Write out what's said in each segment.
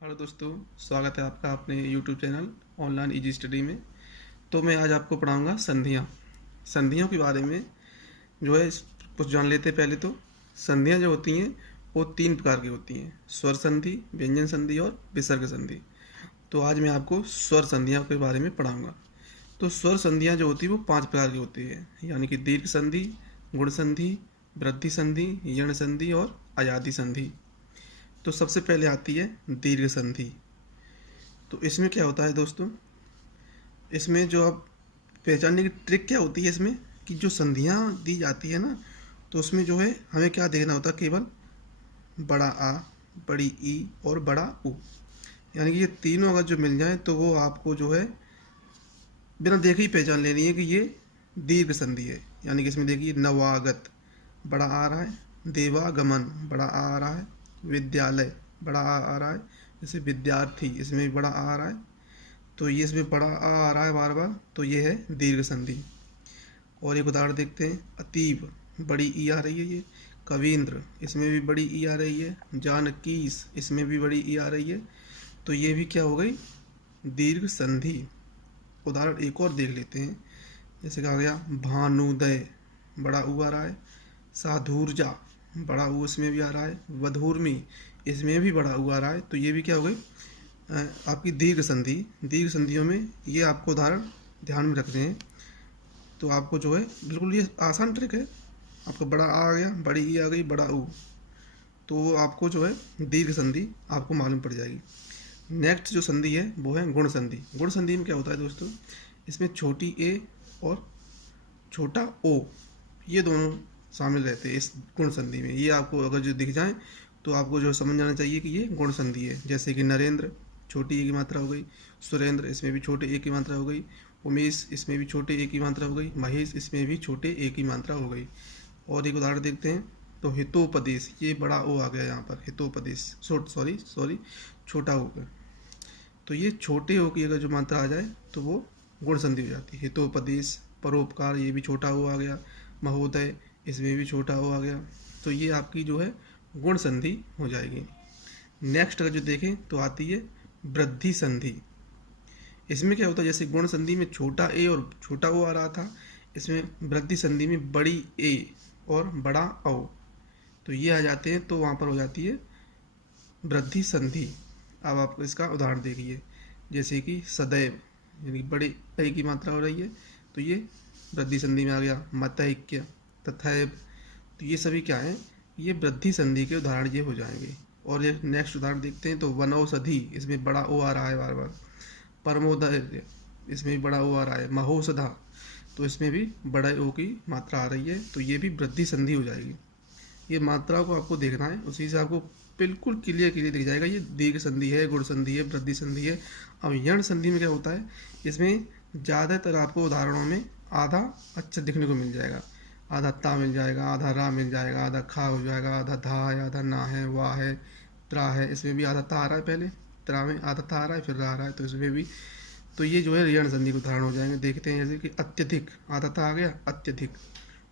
Hello दोस्तों, स्वागत है आपका अपने YouTube channel online easy study में। तो मैं आज आपको पढ़ाऊंगा संधियाँ। संधियों के बारे में जो है कुछ जान लेते हैं। पहले तो संधियाँ जो होती हैं वो तीन प्रकार की होती हैं: स्वर संधि, व्यंजन संधि और विसर्ग संधि। तो आज मैं आपको स्वर संधियों के बारे में पढ़ाऊंगा। तो स्वर संधियाँ जो होती है वो पांच प्रकार की होती है, यानी कि दीर्घ संधि, गुण संधि, वृद्धि संधि, यण संधि और अयाधि संधि। तो सबसे पहले आती है दीर्घ संधि। तो इसमें क्या होता है दोस्तों, इसमें जो आप पहचानने की ट्रिक क्या होती है इसमें, कि जो संधियाँ दी जाती है ना, तो उसमें जो है हमें क्या देखना होता है, केवल बड़ा आ, बड़ी ई और बड़ा उ। यानी कि ये तीनों अगर जो मिल जाए तो वो आपको जो है बिना देखे ही पहचान लेनी है कि ये दीर्घ संधि है। यानी कि इसमें देखिए, नवागत बड़ा आ रहा है, देवागमन बड़ा आ रहा है, विद्यालय बड़ा आ रहा है, जैसे विद्यार्थी इसमें भी बड़ा आ रहा है, तो ये इसमें बड़ा आ रहा है बार बार, तो ये है दीर्घ संधि। और एक उदाहरण देखते हैं, अतीब बड़ी ई आ रही है ये, कवींद्र इसमें भी बड़ी ई आ रही है, जानकीस इसमें भी बड़ी ई आ रही है, तो ये भी क्या हो गई, दीर्घ संधि। उदाहरण एक और देख लेते हैं, जैसे कहा गया भानुदय बड़ा ऊ आ रहा है, साधुर्जा बड़ा ऊ इसमें भी आ रहा है, वधूर्मी इसमें भी बड़ा ऊ आ रहा है, तो ये भी क्या हो गई आपकी दीर्घ संधि। दीर्घ संधियों में ये आपको उदाहरण ध्यान में रखते हैं, तो आपको जो है बिल्कुल ये आसान ट्रिक है। आपका बड़ा आ गया, बड़ी ई आ गई, बड़ा ऊ, तो आपको जो है दीर्घ संधि आपको मालूम पड़ जाएगी। नेक्स्ट जो संधि है वो है गुण संधि। गुण संधि में क्या होता है दोस्तों, इसमें छोटी ए और छोटा ओ ये दोनों शामिल रहते हैं इस गुण संधि में। ये आपको अगर जो दिख जाए तो आपको जो समझ जाना चाहिए कि ये गुण संधि है। जैसे कि नरेंद्र छोटी ए की मात्रा हो गई, सुरेंद्र इसमें भी छोटे ए की मात्रा हो गई, उमेश इसमें भी छोटे ए की मात्रा हो गई, महेश इसमें भी छोटे ए की मात्रा हो गई। और एक उदाहरण देखते हैं, तो हितोपदेश ये बड़ा ओ आ गया यहाँ पर, हितोपदेश सॉरी छोटा ओ का, तो ये छोटे ओ की अगर जो मात्रा आ जाए तो वो गुण संधि हो जाती है। हितोपदेश, परोपकार ये भी छोटा ओ आ गया, महोदय इसमें भी छोटा ओ आ गया, तो ये आपकी जो है गुण संधि हो जाएगी। नेक्स्ट अगर जो देखें तो आती है वृद्धि संधि। इसमें क्या होता है, जैसे गुण संधि में छोटा ए और छोटा ओ आ रहा था, इसमें वृद्धि संधि में बड़ी ए और बड़ा ओ, तो ये आ जाते हैं, तो वहाँ पर हो जाती है वृद्धि संधि। अब आप इसका उदाहरण देखिए, जैसे कि सदैव यानी बड़े ए की मात्रा हो रही है, तो ये वृद्धि संधि में आ गया। मतैक्य, तथैव, तो ये सभी क्या है, ये वृद्धि संधि के उदाहरण ये हो जाएंगे। और ये नेक्स्ट उदाहरण देखते हैं, तो वनौषधि इसमें बड़ा ओ आ रहा है बार बार, परमोदय इसमें भी बड़ा ओ आ रहा है, महोषधा तो इसमें भी बड़ा ओ की मात्रा आ रही है, तो ये भी वृद्धि संधि हो जाएगी। ये मात्रा को आपको देखना है, उसी से आपको बिल्कुल क्लियर दिख जाएगा ये दीर्घ संधि है, गुण संधि है, वृद्धि संधि है। अब यण संधि में क्या होता है, इसमें ज़्यादातर आपको उदाहरणों में आधा अच्छा दिखने को मिल जाएगा, आधा ता मिल जाएगा, आधा रा मिल जाएगा, आधा खा हो जाएगा, आधा धा है, आधा ना है, वाह है, त्रा है, इसमें भी आधा ता आ रहा है, पहले त्रा में आधा ता आ रहा है, फिर रा आ रहा है, तो इसमें भी, तो ये जो है यण संधि के उदाहरण हो जाएंगे। देखते हैं जैसे कि अत्यधिक आधा ता आ गया, अत्यधिक,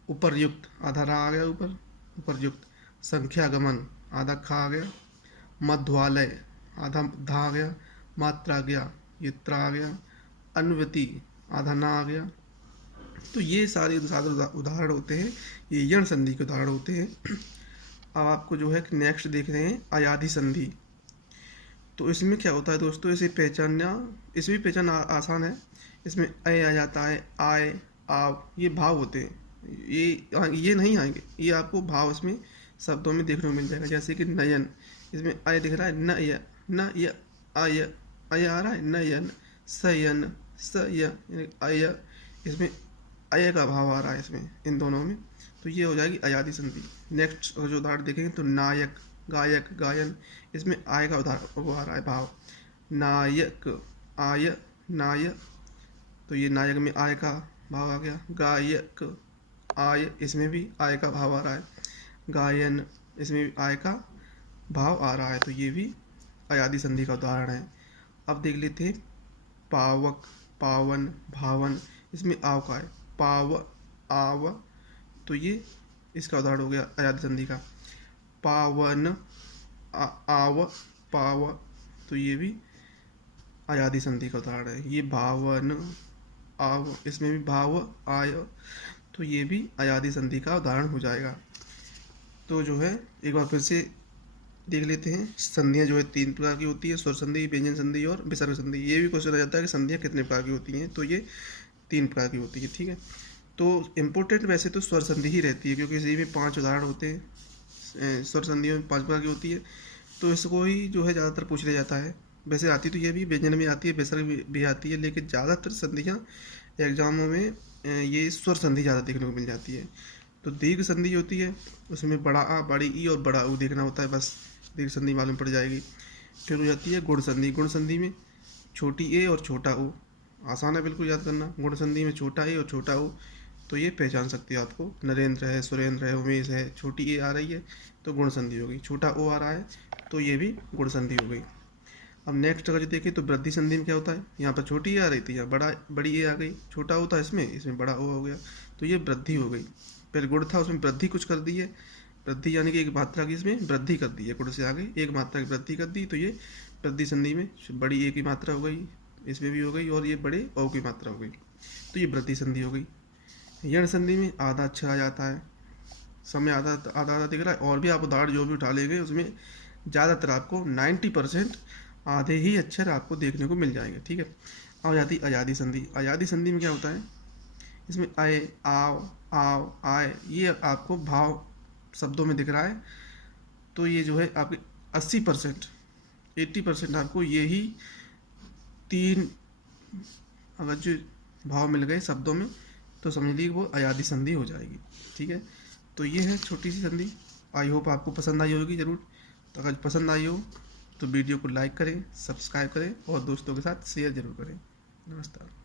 उपरयुक्त आधा रा आ गया, ऊपर उपरयुक्त, संख्यागमन आधा खा आ गया, मध्वालय आधा धा आ गया, मात्रा गया ये त्रा आ गया, अन्वति आधा ना आ गया, तो ये सारे उदाहरण होते हैं, ये यण संधि के उदाहरण होते हैं। अब आपको जो है नेक्स्ट देख रहे हैं अयाधि संधि। तो इसमें क्या होता है दोस्तों, इसे पहचानना, इसमें भी पहचान आसान है। इसमें अय आ जाता है, आय आव ये भाव होते हैं, ये नहीं आएंगे, ये आपको भाव इसमें शब्दों में देखने को मिल जाएगा। जैसे कि नयन इसमें अय दिख रहा है, न य अय, अय आ रहा है, नयन, सयन स अय, इसमें अय का भाव आ रहा है इसमें, इन दोनों में, तो ये हो जाएगी अयाधि संधि। नेक्स्ट जो उदाहरण देखेंगे, तो नायक, गायक, गायन इसमें आय का उदाहरण वो आ रहा है भाव, नायक आय नाय, तो ये नायक में आय का भाव आ गया, गायक आय इसमें भी आय का भाव आ रहा है, गायन इसमें भी आय का भाव आ रहा है, तो ये भी अयाधि संधि का उदाहरण है। अब देख लेते हैं पावक, पावन, भावन इसमें आव का है, पाव आव, तो ये इसका उदाहरण हो गया अयाधि संधि का। पावन आव पाव, तो ये भी अयादी संधि का उदाहरण है। ये भावन आव, इसमें भी भाव आय, तो ये भी अयादी संधि का उदाहरण हो जाएगा। तो जो है एक बार फिर से देख लेते हैं। संधियाँ जो है 3 प्रकार की होती है, स्वर संधि, व्यंजन संधि और विसर्ग संधि। ये भी क्वेश्चन आ जाता है कि संधियाँ कितने प्रकार की होती हैं, तो ये 3 प्रकार की होती है। ठीक है, तो इम्पोर्टेंट वैसे तो स्वर संधि ही रहती है, क्योंकि इसी में 5 उदाहरण होते हैं। स्वर संधियों में 5 प्रकार की होती है, तो इसको ही जो है ज़्यादातर पूछ लिया जाता है। वैसे आती तो ये भी व्यंजन में आती है, विसर्ग भी आती है, लेकिन ज़्यादातर संधियाँ एग्जामों में ये स्वर संधि ज़्यादा देखने को मिल जाती है। तो दीर्घ संधि होती है, उसमें बड़ा आ, बड़ी ई और बड़ा ऊ देखना होता है, बस दीर्घ संधि मालूम पड़ जाएगी। फिर हो जाती है गुण संधि। गुण संधि में छोटी ए और छोटा ऊ, आसान है बिल्कुल याद करना। गुण संधि में छोटा ए और छोटा ऊ, तो ये पहचान सकते हो आपको। नरेंद्र है, सुरेंद्र है, उमेश है, छोटी ए आ रही है तो गुण संधि हो गई। छोटा ओ आ रहा है तो ये भी गुण संधि हो गई। अब नेक्स्ट अगर देखें तो वृद्धि संधि में क्या होता है, यहाँ पर छोटी ए आ रही थी, यहाँ बड़ी ए आ गई, छोटा ओ था इसमें बड़ा ओ हो गया, तो ये वृद्धि हो गई। पहले गुण था उसमें वृद्धि कुछ कर दी है, वृद्धि यानी कि एक मात्रा की इसमें वृद्धि कर दी है, गुण से आगे एक मात्रा की वृद्धि कर दी, तो ये वृद्धि संधि में बड़ी ए की मात्रा हो गई, इसमें भी हो गई, और ये बड़े ओ की मात्रा हो गई, तो ये वृद्धि संधि हो गई। यण संधि में आधा अक्षर आ जाता है, समय आधा आधा दिख रहा है, और भी आप उदाहरण जो भी उठा लेंगे उसमें ज़्यादातर आपको 90% आधे ही अक्षर आपको देखने को मिल जाएंगे। ठीक है, अब जाती अयादी संधि। अयादी संधि में क्या होता है, इसमें आए, आव, आए, ये आपको भाव शब्दों में दिख रहा है, तो ये जो है आपके 80% आपको यही 3 अगर जो भाव मिल गए शब्दों में, तो समझ लीजिए वो अयादी संधि हो जाएगी। ठीक है, तो ये है छोटी सी संधि। आई होप आपको पसंद आई होगी ज़रूर। तो अगर पसंद आई हो तो वीडियो को लाइक करें, सब्सक्राइब करें और दोस्तों के साथ शेयर ज़रूर करें। नमस्कार।